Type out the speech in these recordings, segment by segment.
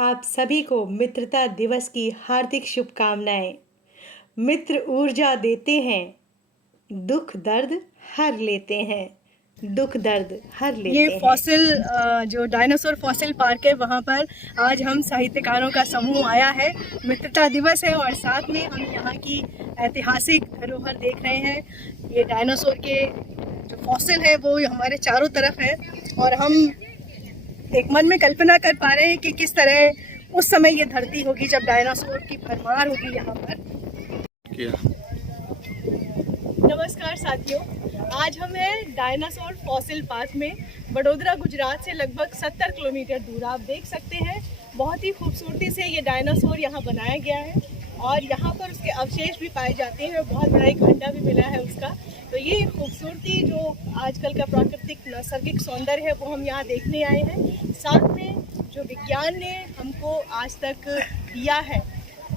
आप सभी को मित्रता दिवस की हार्दिक शुभकामनाएं। मित्र ऊर्जा देते हैं, दुख दर्द हर लेते हैं, दुख दर्द हर ये लेते हैं। फॉसिल जो डायनासोर फॉसिल पार्क है वहाँ पर आज हम साहित्यकारों का समूह आया है। मित्रता दिवस है और साथ में हम यहाँ की ऐतिहासिक धरोहर देख रहे हैं। ये डायनासोर के जो फॉसिल है वो हमारे चारों तरफ है और हम एक मन में कल्पना कर पा रहे हैं कि किस तरह उस समय ये धरती होगी जब डायनासोर की भरमार होगी यहाँ पर। नमस्कार साथियों, आज हम हैं डायनासोर फॉसिल पार्क में। वडोदरा गुजरात से लगभग 70 किलोमीटर दूर आप देख सकते हैं। बहुत ही खूबसूरती से ये डायनासोर यहाँ बनाया गया है और यहाँ पर उसके अवशेष भी पाए जाते हैं। बहुत बड़ा एक खंडा भी मिला है उसका। तो ये खूबसूरती जो आजकल का प्राकृतिक नैसर्गिक सौंदर्य है वो हम यहाँ देखने आए हैं। साथ में जो विज्ञान ने हमको आज तक दिया है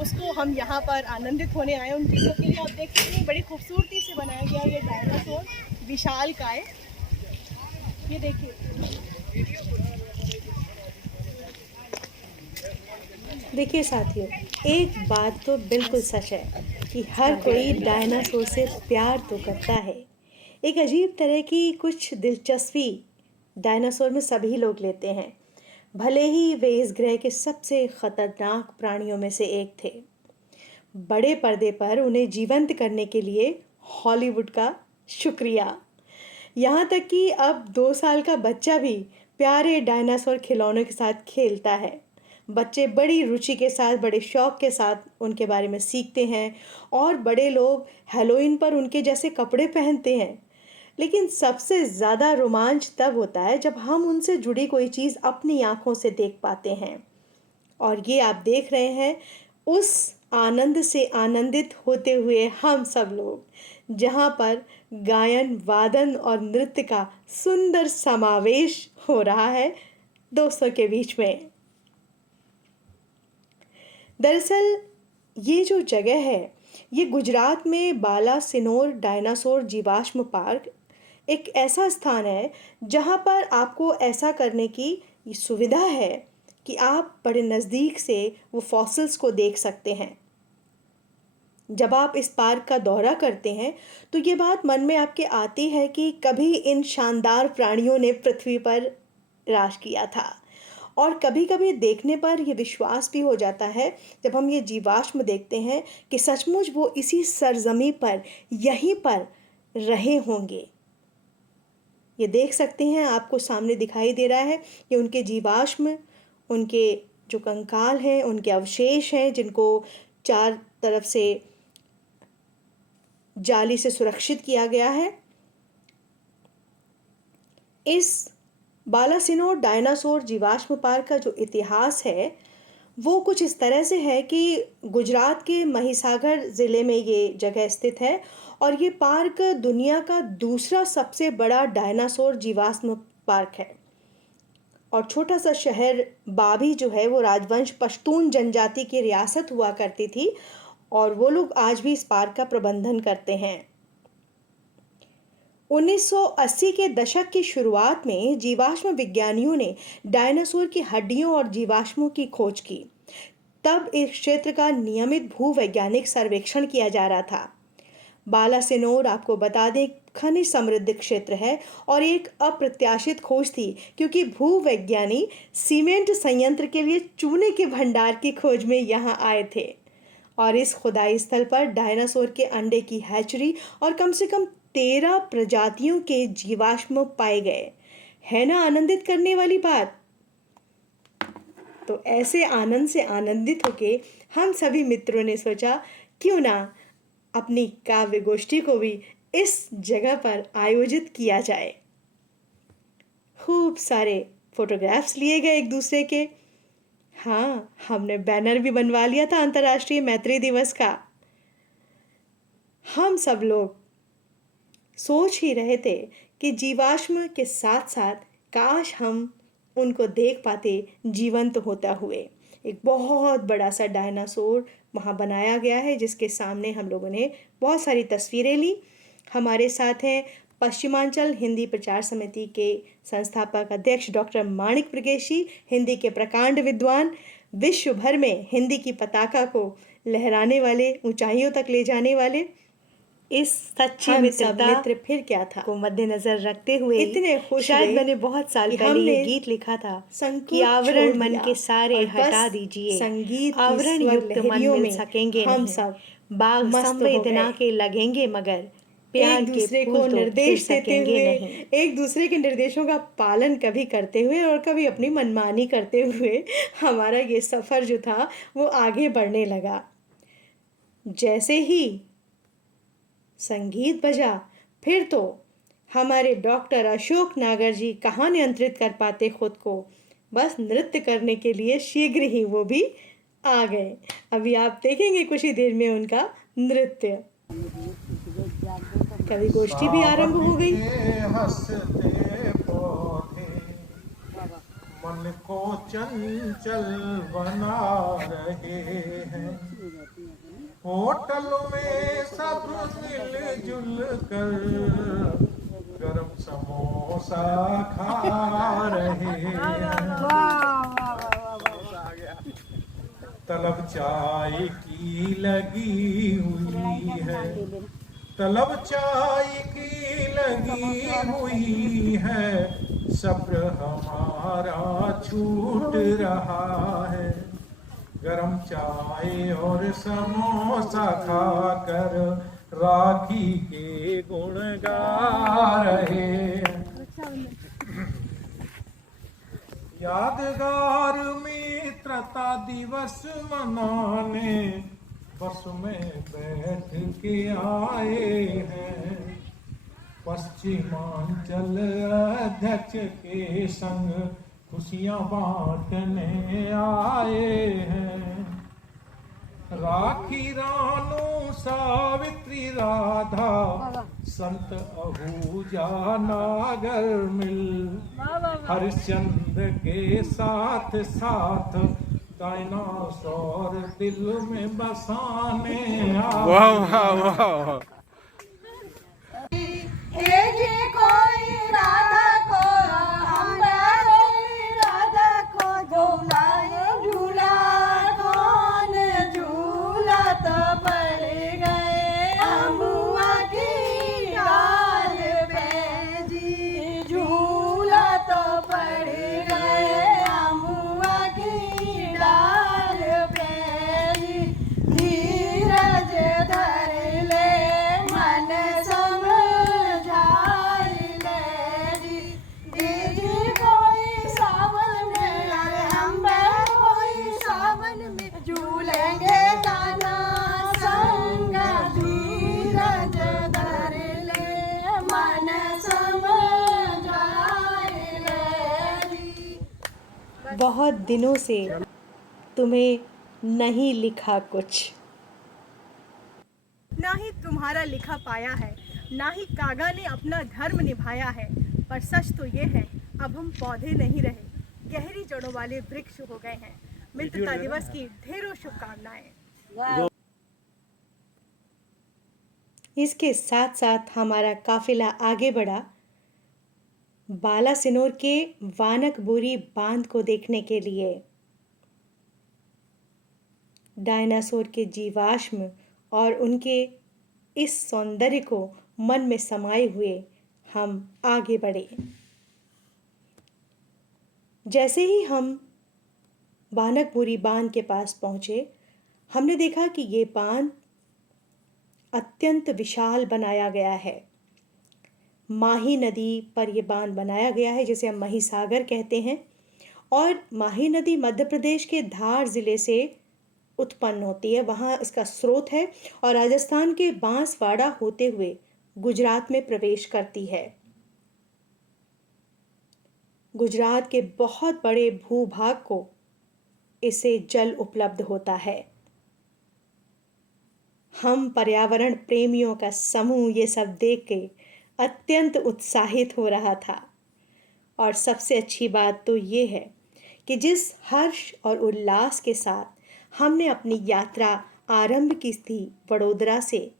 उसको हम यहाँ पर आनंदित होने आए उन चीज़ों के लिए। आप देख सकते हैं बड़ी खूबसूरती से बनाया गया ये डायनासोर विशालकाय। ये देखिए, देखिए साथियों, एक बात तो बिल्कुल सच है कि हर कोई डायनासोर से प्यार तो करता है। एक अजीब तरह की कुछ दिलचस्पी डायनासोर में सभी लोग लेते हैं, भले ही वे इस ग्रह के सबसे खतरनाक प्राणियों में से एक थे। बड़े पर्दे पर उन्हें जीवंत करने के लिए हॉलीवुड का शुक्रिया। यहाँ तक कि अब 2 साल का बच्चा भी प्यारे डायनासोर खिलौनों के साथ खेलता है। बच्चे बड़ी रुचि के साथ, बड़े शौक के साथ उनके बारे में सीखते हैं और बड़े लोग हैलोवीन पर उनके जैसे कपड़े पहनते हैं। लेकिन सबसे ज़्यादा रोमांच तब होता है जब हम उनसे जुड़ी कोई चीज़ अपनी आँखों से देख पाते हैं। और ये आप देख रहे हैं उस आनंद से आनंदित होते हुए हम सब लोग, जहाँ पर गायन, वादन और नृत्य का सुंदर समावेश हो रहा है दोस्तों के बीच में। दरअसल ये जो जगह है, ये गुजरात में बालासिनोर डायनासोर जीवाश्म पार्क एक ऐसा स्थान है जहाँ पर आपको ऐसा करने की सुविधा है कि आप बड़े नज़दीक से वो फॉसिल्स को देख सकते हैं। जब आप इस पार्क का दौरा करते हैं तो ये बात मन में आपके आती है कि कभी इन शानदार प्राणियों ने पृथ्वी पर राज किया था। और कभी-कभी देखने पर ये विश्वास भी हो जाता है जब हम ये जीवाश्म देखते हैं कि सचमुच वो इसी सरजमी पर, यहीं पर रहे होंगे। ये देख सकते हैं, आपको सामने दिखाई दे रहा है ये उनके जीवाश्म, उनके जो कंकाल हैं, उनके अवशेष हैं जिनको चार तरफ से जाली से सुरक्षित किया गया है। इस बालासिनोर डायनासोर जीवाश्म पार्क का जो इतिहास है वो कुछ इस तरह से है कि गुजरात के महिसागर ज़िले में ये जगह स्थित है और ये पार्क दुनिया का दूसरा सबसे बड़ा डायनासोर जीवाश्म पार्क है। और छोटा सा शहर बाभी जो है वो राजवंश पश्तून जनजाति की रियासत हुआ करती थी और वो लोग आज भी इस पार्क का प्रबंधन करते हैं। 1980 के दशक की शुरुआत में जीवाश्म विज्ञानियों ने डायनासोर की हड्डियों और जीवाश्मों की खोज की। तब इस क्षेत्र का नियमित भूवैज्ञानिक सर्वेक्षण किया जा रहा था। बालासिनोर, आपको बता दें, खनिज समृद्ध क्षेत्र है और एक अप्रत्याशित खोज थी क्योंकि भूवैज्ञानी सीमेंट संयंत्र के लिए चूने के भंडार की खोज में यहाँ आए थे। और इस खुदाई स्थल पर डायनासोर के अंडे की हैचरी और कम से कम 13 प्रजातियों के जीवाश्म पाए गए। है ना आनंदित करने वाली बात? तो ऐसे आनंद से आनंदित होके हम सभी मित्रों ने सोचा क्यों ना अपनी काव्य गोष्ठी को भी इस जगह पर आयोजित किया जाए। खूब सारे फोटोग्राफ्स लिए गए एक दूसरे के। हाँ, हमने बैनर भी बनवा लिया था अंतर्राष्ट्रीय मैत्री दिवस का। हम सब लोग सोच ही रहे थे कि जीवाश्म के साथ साथ काश हम उनको देख पाते जीवंत होता हुए। एक बहुत बड़ा सा डायनासोर वहाँ बनाया गया है जिसके सामने हम लोगों ने बहुत सारी तस्वीरें ली। हमारे साथ हैं पश्चिमांचल हिंदी प्रचार समिति के संस्थापक अध्यक्ष डॉक्टर माणिक प्रगेशी, हिंदी के प्रकांड विद्वान विश्व भर में हिंदी की पताका को लहराने वाले, ऊंचाइयों तक ले जाने वाले इस सच्ची हम सब मित्रता मित्र फिर क्या था को मद्देनजर रखते हुए इतने खुश शायद हुए मैंने बहुत साल कि पहले हमने ये गीत लिखा था कि संकोच आवरण छोड़ मन दिया के सारे और हटा बस दीजिए, संगीत की आवरण स्वर युक्त मन लहरियों मिल में सकेंगे हम नहीं, सब बाग मस्त हो संवेदना गए। के लगेंगे मगर प्यार एक के दूसरे फूल को तो खिल निर्देश देते सकेंगे हुए, नहीं। एक दूसरे के निर्देशों का पालन कभी करते हुए और कभी अपनी मनमानी करते हुए हमारा ये सफ़र जो था वो आगे बढ़ने लगा। जैसे ही संगीत बजा, फिर तो हमारे डॉक्टर अशोक नागर जी कहाँ नियंत्रित कर पाते खुद को, बस नृत्य करने के लिए शीघ्र ही वो भी आ गए। अभी आप देखेंगे कुछ ही देर में उनका नृत्य। कवि गोष्ठी भी आरंभ हो गई। हंसते पौधे मन को चंचल बना रहे हैं। होटल में सब मिलजुल कर गरम समोसा खा रहे हैं। तलब चाय की लगी हुई है, तलब चाय की लगी हुई है, सब्र हमारा छूट रहा है। गरम चाय और समोसा खाकर राखी के गुण गा रहे हैं। यादगार मित्रता दिवस मनाने बस में बैठ के आए हैं। पश्चिमांचल अध्यक्ष के संग खुशियां बांटने आए हैं। राखी रानू सावित्री राधा संत आहूजा नागर मिल हरिश्चंद्र के साथ साथ डायनासोर दिल में बसाने आए। वाह वाह वाह। कोई राधा को राधा को झूला कौन झूला तो पड़ गए अमुआ की डाल पे जी, झूला तो पड़ गए अमुआ की डाल पे जी। धीरज धर ले मन बहुत दिनों से तुम्हें नहीं लिखा कुछ, ना ही तुम्हारा लिखा पाया है, ना ही कागा ने अपना धर्म निभाया है। पर सच तो ये है, अब हम पौधे नहीं रहे, गहरी जड़ों वाले वृक्ष हो गए हैं। मित्रता दिवस की ढेरों शुभकामनाएं। इसके साथ साथ हमारा काफिला आगे बढ़ा बालासिनोर के वानकबोरी बांध को देखने के लिए। डायनासोर के जीवाश्म और उनके इस सौंदर्य को मन में समाये हुए हम आगे बढ़े। जैसे ही हम वानकबोरी बांध के पास पहुंचे, हमने देखा कि ये बांध अत्यंत विशाल बनाया गया है। माही नदी पर यह बांध बनाया गया है, जिसे हम महिसागर कहते हैं। और माही नदी मध्य प्रदेश के धार जिले से उत्पन्न होती है, वहाँ इसका स्रोत है, और राजस्थान के बांसवाड़ा होते हुए गुजरात में प्रवेश करती है। गुजरात के बहुत बड़े भूभाग को इससे जल उपलब्ध होता है। हम पर्यावरण प्रेमियों का समूह ये सब देख के अत्यंत उत्साहित हो रहा था। और सबसे अच्छी बात तो ये है कि जिस हर्ष और उल्लास के साथ हमने अपनी यात्रा आरंभ की थी वडोदरा से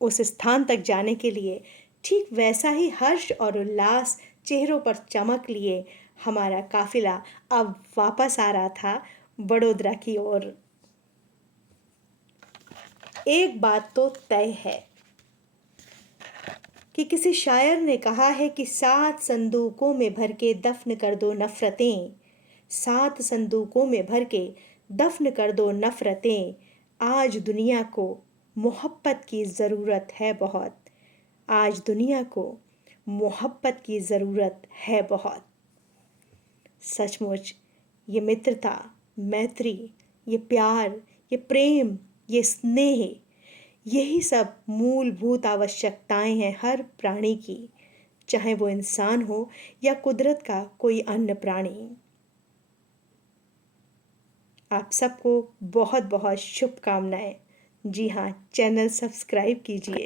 उस स्थान तक जाने के लिए, ठीक वैसा ही हर्ष और उल्लास चेहरों पर चमक लिए हमारा काफिला अब वापस आ रहा था बड़ोदरा की ओर। एक बात तो तय है कि किसी शायर ने कहा है कि 7 संदूकों में भर के दफन कर दो नफरतें, 7 संदूकों में भर के दफन कर दो नफरतें। आज दुनिया को मोहब्बत की ज़रूरत है बहुत, आज दुनिया को मोहब्बत की ज़रूरत है बहुत। सचमुच ये मित्रता, मैत्री, ये प्यार, ये प्रेम, ये स्नेह, यही सब मूलभूत आवश्यकताएं हैं हर प्राणी की, चाहे वो इंसान हो या कुदरत का कोई अन्य प्राणी। आप सबको बहुत बहुत शुभकामनाएं। जी हाँ, चैनल सब्सक्राइब कीजिए।